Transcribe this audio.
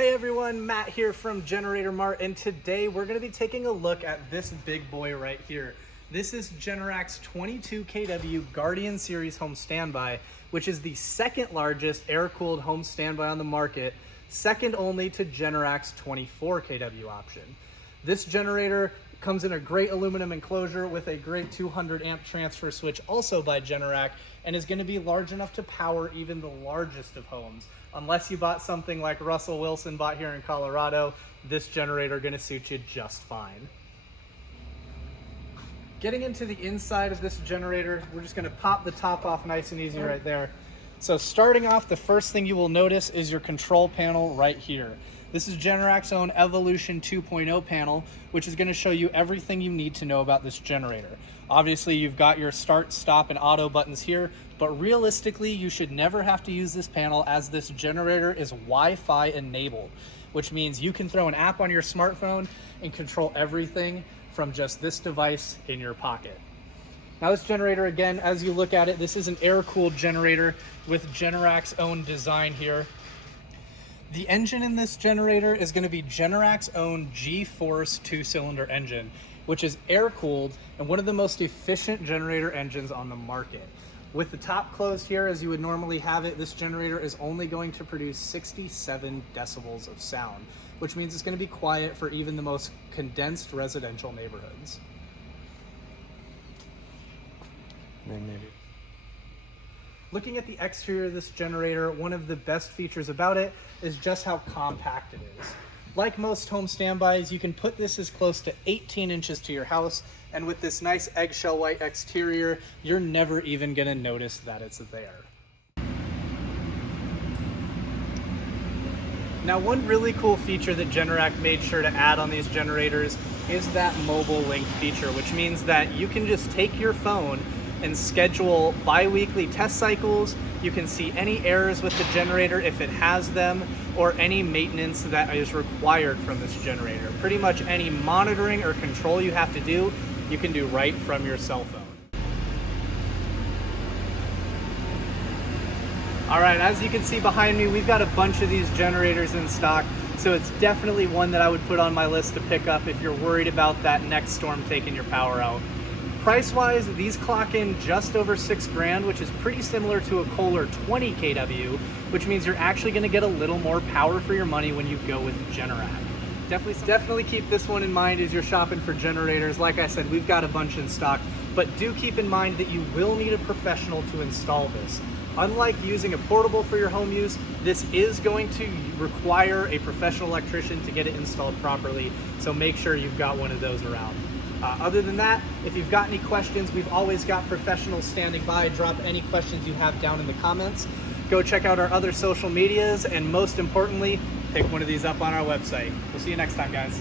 Hey everyone, Matt here from Generator Mart, and today we're going to be taking a look at this big boy right here. This is Generac's 22 kW Guardian Series home standby, which is the second largest air-cooled home standby on the market, second only to Generac's 24 kW option. This generator comes in a great aluminum enclosure with a great 200 amp transfer switch, also by Generac, and is going to be large enough to power even the largest of homes. Unless you bought something like Russell Wilson bought here in Colorado, this generator is going to suit you just fine. Getting into the inside of this generator, we're just going to pop the top off nice and easy right there. So starting off, the first thing you will notice is your control panel right here. This is Generac's own Evolution 2.0 panel, which is going to show you everything you need to know about this generator. Obviously, you've got your start, stop, and auto buttons here, but realistically, you should never have to use this panel as this generator is Wi-Fi enabled, which means you can throw an app on your smartphone and control everything from just this device in your pocket. Now this generator, again, as you look at it, this is an air-cooled generator with Generac's own design here. The engine in this generator is going to be Generac's own G-Force 2-cylinder engine, which is air-cooled and one of the most efficient generator engines on the market. With the top closed here, as you would normally have it, this generator is only going to produce 67 decibels of sound, which means it's going to be quiet for even the most condensed residential neighborhoods. Maybe. Looking at the exterior of this generator, one of the best features about it is just how compact it is. Like most home standbys, you can put this as close to 18 inches to your house, and with this nice eggshell white exterior, you're never even gonna notice that it's there. Now, one really cool feature that Generac made sure to add on these generators is that mobile link feature, which means that you can just take your phone and schedule bi-weekly test cycles. You can see any errors with the generator if it has them, or any maintenance that is required from this generator. Pretty much any monitoring or control you have to do, you can do right from your cell phone. All right, as you can see behind me, we've got a bunch of these generators in stock, so it's definitely one that I would put on my list to pick up if you're worried about that next storm taking your power out. Price-wise, these clock in just over $6,000, which is pretty similar to a Kohler 20 kW, which means you're actually going to get a little more power for your money when you go with Generac. Definitely keep this one in mind as you're shopping for generators. Like I said, we've got a bunch in stock, but do keep in mind that you will need a professional to install this. Unlike using a portable for your home use, this is going to require a professional electrician to get it installed properly, so make sure you've got one of those around. Other than that, if you've got any questions, we've always got professionals standing by. Drop any questions you have down in the comments. Go check out our other social medias, and most importantly, pick one of these up on our website. We'll see you next time, guys.